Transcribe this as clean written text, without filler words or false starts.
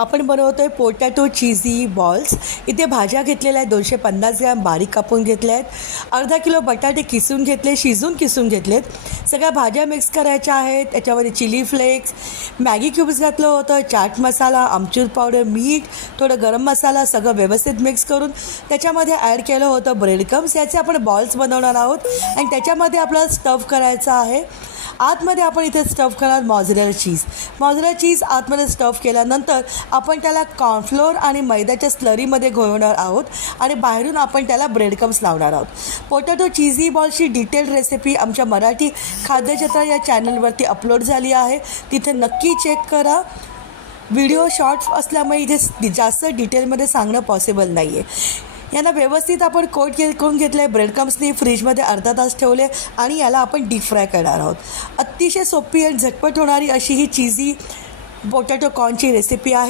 आपण बनवतोय potato चीझी balls. इथे भाज्या घेतलेल्या आहेत 250 ग्रॅम बारीक कापून घेतल्या आहेत। अर्धा किलो बटाटे किसून घेतले, शिजून किसून घेतलेत। सगळ्या भाज्या मिक्स करायच्या आहेत। त्याच्यामध्ये चिली फ्लेक्स, मॅगी क्यूब्स घातलं होतं, चाट मसाला, आमचूर पावडर, मीठ, थोडं गरम मसाला सगळं व्यवस्थित मिक्स करून त्याच्यामध्ये ॲड केलं होतं ब्रेड क्रम्स। याचे आपण बॉल्स बनवणार आहोत आणि त्याच्यामध्ये आपल्याला स्टफ करायचं आहे। आतमध्ये आपण इथे स्टफ करणार मॉझरेला चीज आतमध्ये स्टफ केल्यानंतर आपण त्याला कॉर्नफ्लोअर आणि मैद्याच्या स्लरीमध्ये घोळवणार आहोत आणि बाहेरून आपण त्याला ब्रेड क्रम्स लावणार आहोत। पोटॅटो चीझी बॉल्सची डिटेल रेसिपी आमच्या मराठी खाद्यजत्रा या चॅनलवरती अपलोड झाली आहे, तिथे नक्की चेक करा। व्हिडिओ शॉर्ट्स असल्यामुळे इथे जास्त डिटेलमध्ये सांगणं पॉसिबल नाही आहे। यांना व्यवस्थित आपण कोट करून घेतलं आहे। ब्रेड क्रम्सनी फ्रीजमध्ये अर्धा तास ठेवले आणि याला आपण डीप फ्राय करणार आहोत। अतिशय सोपी आणि झटपट होणारी अशी ही चीझी पोटॅटो कॉर्नची रेसिपी आहे।